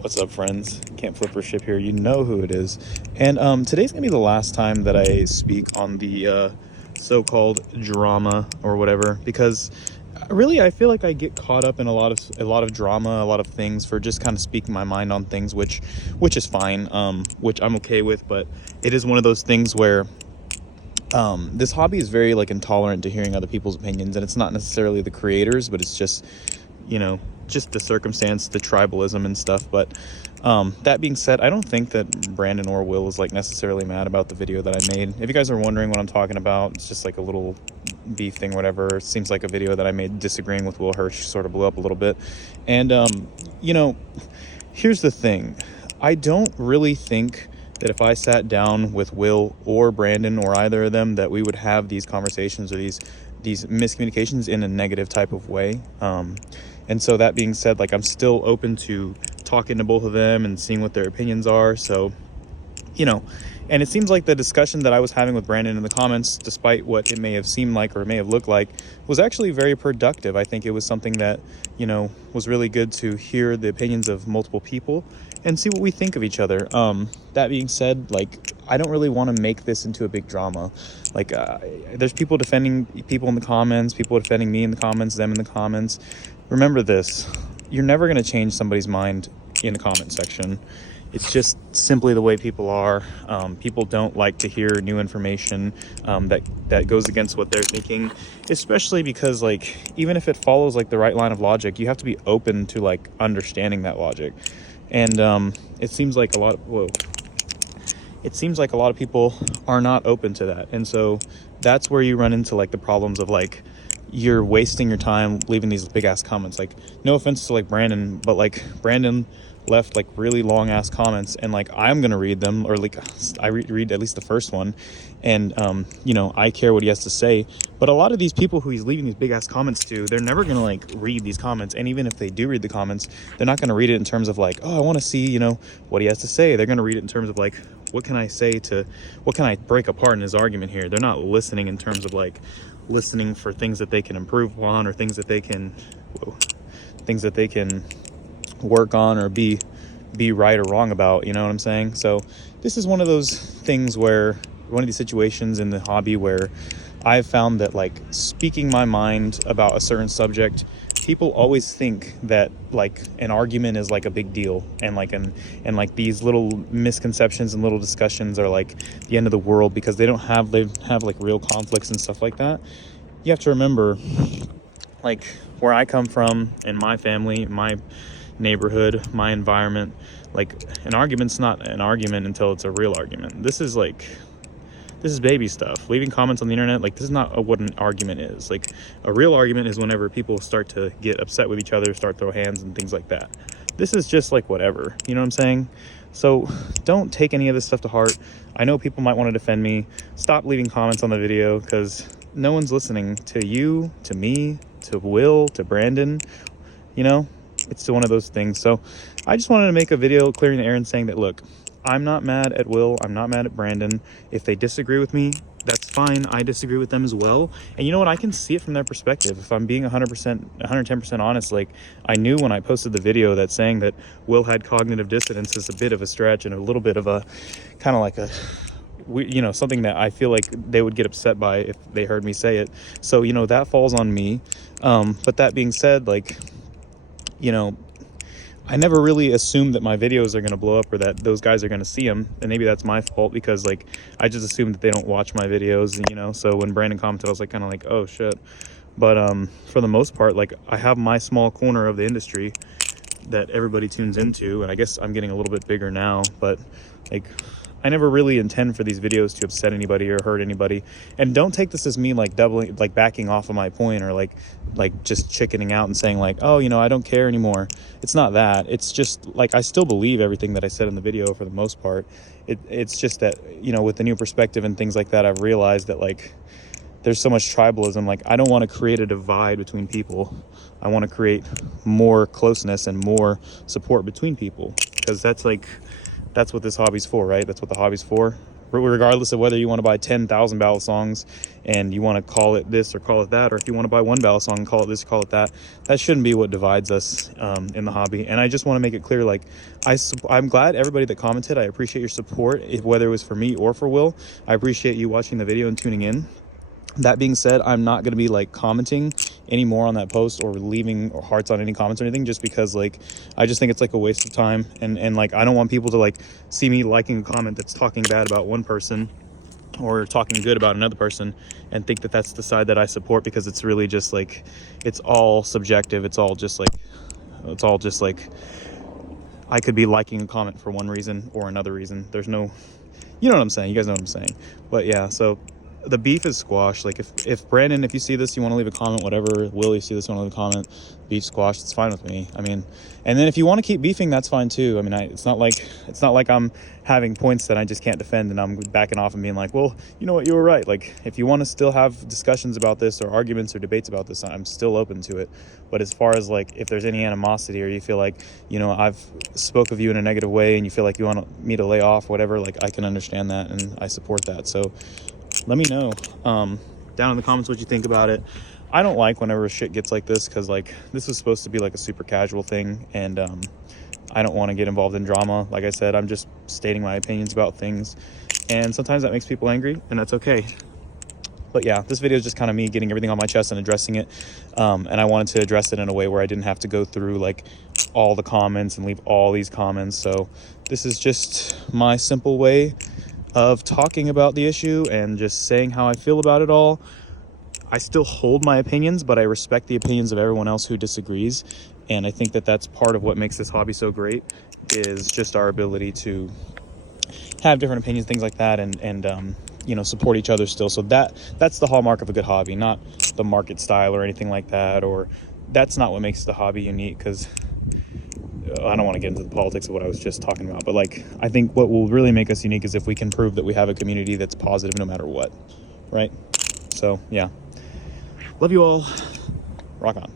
What's up, friends? Can't flip or ship here. You know who it is. And today's gonna be the last time that I speak on the so-called drama or whatever, because really I feel like I get caught up in a lot of drama, a lot of things for just kind of speaking my mind on things, which is fine, which I'm okay with. But it is one of those things where this hobby is very like intolerant to hearing other people's opinions, and it's not necessarily the creators, but it's just just the circumstance, the tribalism and stuff. But that being said, I don't think that Brandon or Will is like necessarily mad about the video that I made. If you guys are wondering what I'm talking about, it's just like a little beef thing, whatever. It seems like a video that I made disagreeing with Will Hirsh sort of blew up a little bit. And here's the thing. I don't really think that if I sat down with Will or Brandon or either of them, that we would have these conversations or these miscommunications in a negative type of way. And so that being said, like, I'm still open to talking to both of them and seeing what their opinions are. So, and it seems like the discussion that I was having with Brandon in the comments, despite what it may have seemed like or it may have looked like, was actually very productive. I think it was something that, was really good to hear the opinions of multiple people and see what we think of each other. That being said, like, I don't really want to make this into a big drama. Like, there's people defending people in the comments, people defending me in the comments, them in the comments. Remember this: you're never going to change somebody's mind in the comment section. It's just simply the way people are. People don't like to hear new information that goes against what they're thinking, especially because, like, even if it follows like the right line of logic, you have to be open to like understanding that logic. And it seems like a lot of people are not open to that. And so that's where you run into like the problems of like, you're wasting your time leaving these big ass comments. Like, no offense to like Brandon, but like Brandon left like really long ass comments, and like I'm gonna read them, or like I read at least the first one, and I care what he has to say. But a lot of these people who he's leaving these big ass comments to, they're never gonna like read these comments. And even if they do read the comments, they're not gonna read it in terms of like, oh, I want to see what he has to say. They're gonna read it in terms of like, what can I break apart in his argument here. They're not listening in terms of like listening for things that they can improve on, or things that they can work on, or be right or wrong about. You know what I'm saying? So this is one of those things where, one of these situations in the hobby where I've found that like speaking my mind about a certain subject, people always think that like an argument is like a big deal, and like these little misconceptions and little discussions are like the end of the world because they have like real conflicts and stuff like that. You have to remember, like, where I come from, in my family, my neighborhood, my environment, like, an argument's not an argument until it's a real argument. This is baby stuff. Leaving comments on the internet, like, this is not what an argument is. Like, a real argument is whenever people start to get upset with each other, start throw hands and things like that. This is just like whatever, you know what I'm saying? So don't take any of this stuff to heart. I know people might want to defend me. Stop leaving comments on the video, because no one's listening to you, to me, to Will, to Brandon. It's one of those things. So I just wanted to make a video clearing the air and saying that, look, I'm not mad at Will, I'm not mad at Brandon. If they disagree with me, that's fine. I disagree with them as well. And you know what? I can see it from their perspective. If I'm being 110% honest, like, I knew when I posted the video that saying that Will had cognitive dissonance is a bit of a stretch, and a little bit of a kind of like a something that I feel like they would get upset by if they heard me say it. So that falls on me. But that being said, like, I never really assumed that my videos are going to blow up, or that those guys are going to see them. And maybe that's my fault, because like I just assumed that they don't watch my videos, so when Brandon commented, I was like kind of like, oh shit. But for the most part, like, I have my small corner of the industry that everybody tunes into, and I guess I'm getting a little bit bigger now. But like, I never really intend for these videos to upset anybody or hurt anybody. And don't take this as me like backing off of my point, or like just chickening out and saying like, oh, I don't care anymore. It's not that. It's just like, I still believe everything that I said in the video for the most part. It's just that, with the new perspective and things like that, I've realized that like there's so much tribalism. Like, I don't want to create a divide between people. I want to create more closeness and more support between people, because that's what this hobby's for, right? That's what the hobby's for regardless of whether you want to buy 10,000 ballad songs and you want to call it this or call it that, or if you want to buy one ballad song and call it this, call it that. That shouldn't be what divides us in the hobby. And I just want to make it clear, like, I'm glad everybody that commented. I appreciate your support, whether it was for me or for Will. I appreciate you watching the video and tuning in. That being said, I'm not going to be like commenting anymore on that post or leaving hearts on any comments or anything, just because like I just think it's like a waste of time, and like I don't want people to like see me liking a comment that's talking bad about one person or talking good about another person and think that that's the side that I support, because it's really just like, it's all subjective. It's all just like I could be liking a comment for one reason or another reason. There's no, you know what I'm saying, you guys know what I'm saying. But yeah, so the beef is squashed. Like if Brandon, if you see this, you want to leave a comment, whatever. Will, you see this, you want to leave a comment, beef squashed, it's fine with me. I mean, and then if you want to keep beefing, that's fine too. I mean, it's not like I'm having points that I just can't defend and I'm backing off and being like, well, you know what, you were right. Like, if you want to still have discussions about this or arguments or debates about this, I'm still open to it. But as far as like, if there's any animosity or you feel like, you know, I've spoke of you in a negative way and you feel like you want me to lay off, whatever, like I can understand that and I support that. So let me know down in the comments what you think about it. I don't like whenever shit gets like this, because like this is supposed to be like a super casual thing, and I don't want to get involved in drama. Like I said, I'm just stating my opinions about things, and sometimes that makes people angry, and that's okay. But yeah, this video is just kind of me getting everything on my chest and addressing it, and I wanted to address it in a way where I didn't have to go through like all the comments and leave all these comments. So this is just my simple way of talking about the issue and just saying how I feel about it all. I still hold my opinions, but I respect the opinions of everyone else who disagrees. And I think that that's part of what makes this hobby so great, is just our ability to have different opinions, things like that, and you know, support each other still. So that's the hallmark of a good hobby, not the market style or anything like that, or that's not what makes the hobby unique, because I don't want to get into the politics of what I was just talking about, but like, I think what will really make us unique is if we can prove that we have a community that's positive no matter what, right? So yeah, love you all, rock on.